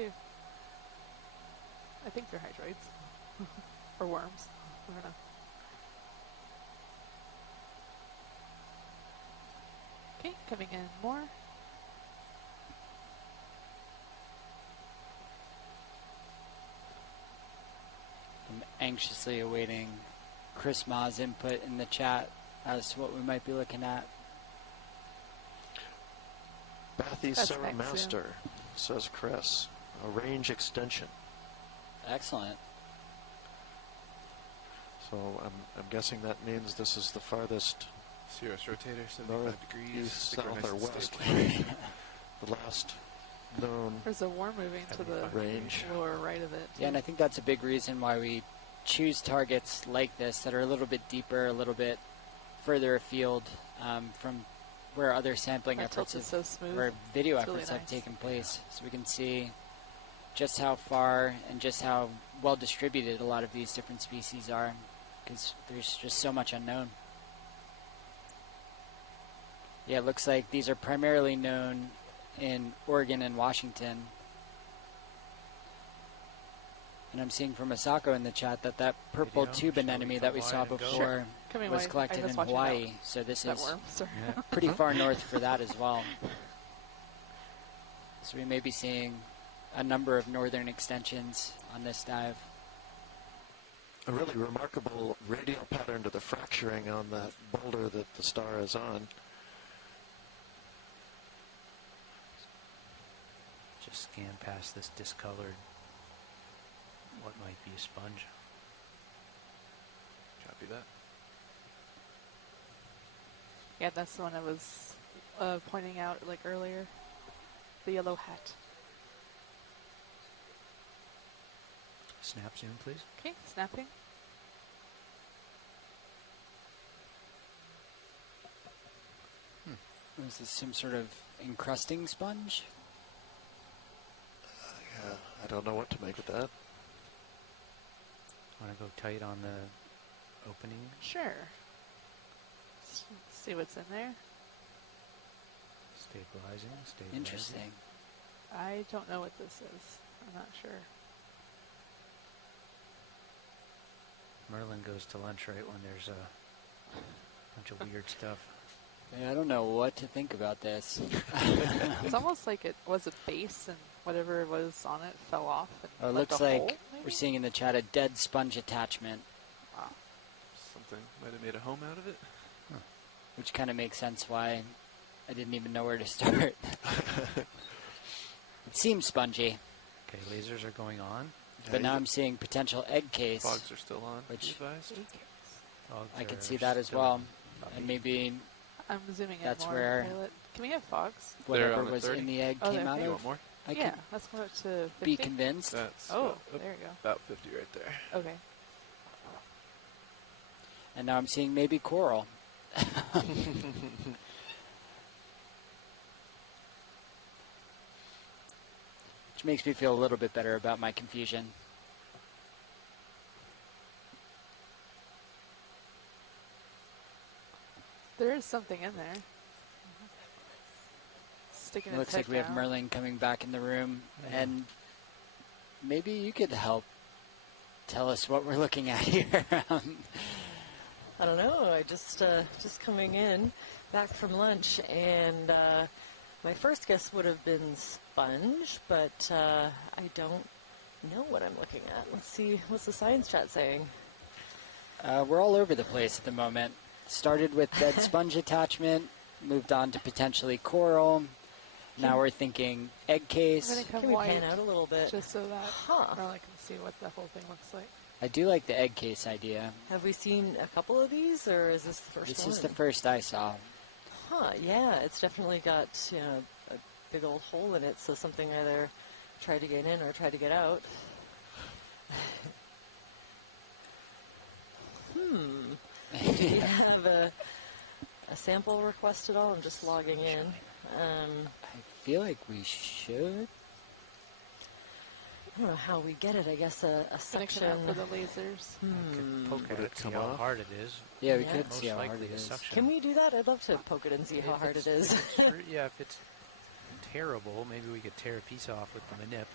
too. I think they're hydroids. Or worms. I don't know. Okay, coming in more. I'm anxiously awaiting Chris Ma's input in the chat as to what we might be looking at. Bathy Sarah Master, says Chris. A range extension. Excellent. So I'm guessing that means this is the farthest Cirrus rotator, 75 north, degrees. east, south, nice or and west. stable. The last known There's a worm moving to the range. lower right of it. Yeah, and I think that's a big reason why we choose targets like this that are a little bit deeper, a little bit further afield from where other sampling efforts or video efforts have taken place. So we can see just how far and just how well distributed a lot of these different species are, because there's just so much unknown. Yeah, it looks like these are primarily known in Oregon and Washington. And I'm seeing from Asako in the chat that that purple tube anemone that we saw before was collected in Hawaii. So this is pretty far north for that as well. So we may be seeing a number of northern extensions on this dive. A really remarkable radial pattern to the fracturing on that boulder that the star is on. Just scan past this discolored, what might be a sponge. Copy that. Yeah, that's the one I was pointing out like earlier. The yellow hat. Snap zoom, please. Okay, snapping. Is this some sort of encrusting sponge? Yeah, I don't know what to make of that. Want to go tight on the opening? Sure. Let's see what's in there. Stabilizing. Interesting. I don't know what this is. I'm not sure. Merlin goes to lunch right when there's a bunch of weird stuff. Yeah, I don't know what to think about this. It's almost like it was a base and whatever was on it fell off. And it looks like we're seeing in the chat a dead sponge attachment. Wow. Something might have made a home out of it. Huh. Which kind of makes sense why I didn't even know where to start. It seems spongy. Okay, lasers are going on. But now I'm seeing potential egg case. Fogs are still on, which I could see that as well. And maybe I'm zooming in that's more. where can we have fogs? Whatever was in the egg came out of. More? I yeah, could let's go up to 50. Be convinced. That's there you go. About 50 right there. Okay. And now I'm seeing maybe coral. Which makes me feel a little bit better about my confusion. There is something in there. Sticking It looks like we have Merlin coming back in the room, and maybe you could help tell us what we're looking at here. I don't know. I just coming in back from lunch, and my first guess would have been sponge, but I don't know what I'm looking at. Let's see, what's the science chat saying? We're all over the place at the moment. Started with dead sponge attachment, moved on to potentially coral. Now we're thinking egg case. Can we pan out a little bit? Just so that Merlin can see what the whole thing looks like. I do like the egg case idea. Have we seen a couple of these, or is this the first one? This is the first I saw. Huh, yeah, it's definitely got, you know, a big old hole in it, so something either tried to get in or tried to get out. Do you have a sample request at all? I'm just logging in. I feel like we should. I don't know how we get it. I guess a section for the lasers. Could poke it, see how hard it is. Yeah, we could see how hard it is. Can we do that? I'd love to poke it and see how hard it is. Yeah, if it's terrible, maybe we could tear a piece off with the manip.